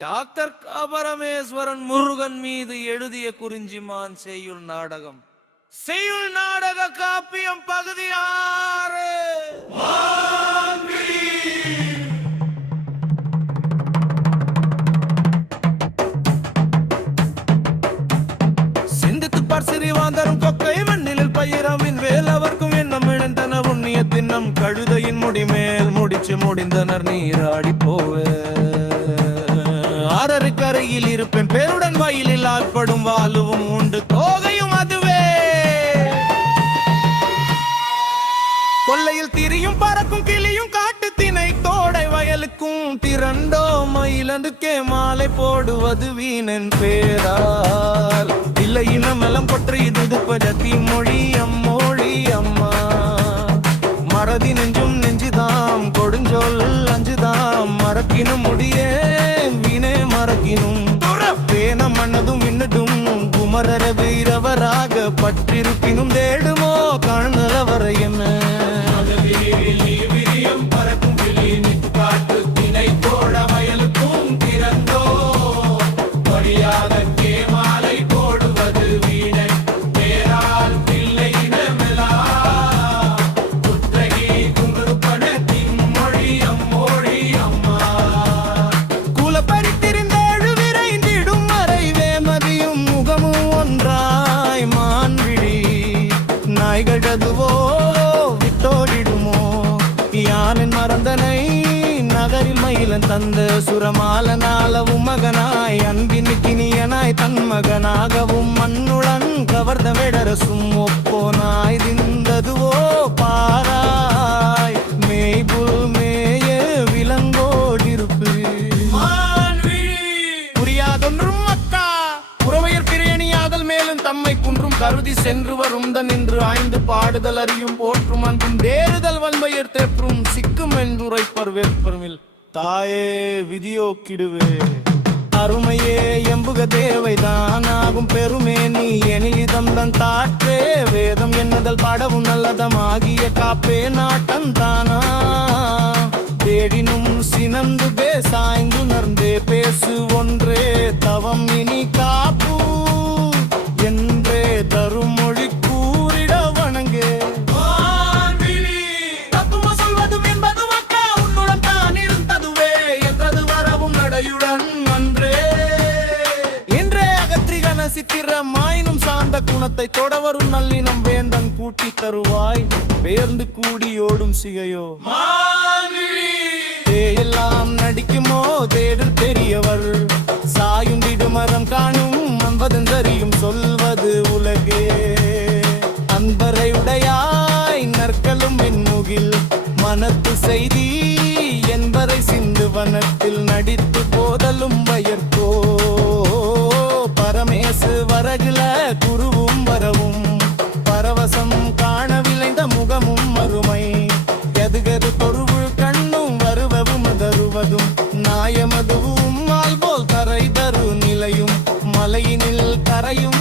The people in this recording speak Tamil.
டாக்டர் பரமேஸ்வரன் முருகன் மீது எழுதிய குறிஞ்சிமான் செய்யுள் நாடகம். செய்யுள் நாடக காப்பியம் பகுதி 6. சிந்தித்து பார் சிறிவாந்தரும் கொக்கை மண்ணில் பயிரமின் வேலவர்க்கும் எண்ணம் இழந்தன உண்ணிய தின்னம் கழுதையின் முடிமேல் முடிச்சு முடிந்தனர் நீராடி போவே. ஆறரு கரையில் இருப்பேன் பேருடன் வயலில் ஆட்படும் வாலுவும் உண்டு தோகையும் அதுவே. கொல்லையில் திரியும் பறக்கும் கிளியும் காட்டு திணை தோடை வயலுக்கும் திரண்டோ மயிலந்துக்கே மாலை போடுவது வீணன் பேரால் இல்லை இனமெல்லாம் பற்றி துதுப்பதி மொழி அம்மொழி அம்மா மறதி நெஞ்சும் நெஞ்சுதாம் கொடுஞ்சொல் அஞ்சுதாம் மறக்கினும் முடியே வீணே மறக்கினும் பேன மன்னதும் இன்னதும் குமரர வீரவராக பற்றிருப்பினும் தேடுமோ காணவரை என்ன பறக்கும் காட்டு திணை தோட வயலுக்கும் திறந்தோ வழியாக மாலை போடுவது வீணை பேரால் பிள்ளை இனமெலா புத்தகி குங்குருப்பன தின்மொழி அம்மொழி அம்மா கூல பறித்திருந்தேழு விரைந்திடும் மறை வேமதியும் முகமும் ஒன்றாய் மான்விழி நாய்களதுவோ விட்டோடிடுமோ யானின் மறந்தனை நகரில் மயிலன் தந்த சுரமாலனாலவும் மகனாய் அன்பின் கிணியனாய் தன் மகனாகவும் மண்ணுடன் கவர்ந்த விடரசும் ஒப்போனாய் திந்ததுவோ பாராய் மேய்புல் மேய விலங்கோடிருப்பு புரியாதொன்றும் மக்கா உறவையர் பிரியணியாதல் மேலும் தம்மை குன்றும் கருதி சென்று வரும் தனின்று ஆய்ந்து பாடுதல் அறியும் போற்றும் அன்பும் தேறுதல் வன்மையர் தேற்றும் சிக்கும் என்றுரைப்பர் வேற்பருமில் தாயே விதியோ கிடுவே அருமையே எம்புக தேவைதான் ஆகும் பெருமே நீ எனிதம் தன் தாற்றே வேதம் என்னதல் பாடவும் நல்லதமாகிய காப்பே நாட்டம் தானா தேடினும் சினந்து பேசாய்ந்து உணர்ந்தே பேசு ஒன்றே தவம் இனி காப்பு என்றே தரும் மொழி கூறிட வணங்கே சொல்வதும் என்பது மக்கா உன்னுடன் தான் இருந்ததுவே என்றது வரவும் நடையுடன் அன்றே என்றே அகத்திரிகன சித்திரமாயினும் சார்ந்த குணத்தை தொடவரும் நல்லினம் வேந்தன் கூட்டி தருவாய் பேர்ந்து கூடியோடும் சிகையோ எல்லாம் நடிக்குமோ தேடல் பெரியவர் சாயுண்டிடு மரம் காணும் அன்பதென்றறியும் சொல்வது உலகே அன்பரை உடையாய் நற்களும் என்முகில் மனத்து செய்தி என்பரை சிந்து வனத்தில் நடித்து போதலும் வயற்கோ பரமேசு வரகுல குருவும் வரவும் பரவசம் காண விளைந்த முகமும் அருமை எதுகரு தொருவு கண்ணும் வருவவும் தருவதும் நாயமதுவும் ஆல் போல் கரை தரு நிலையும் மலையினில் கரையும்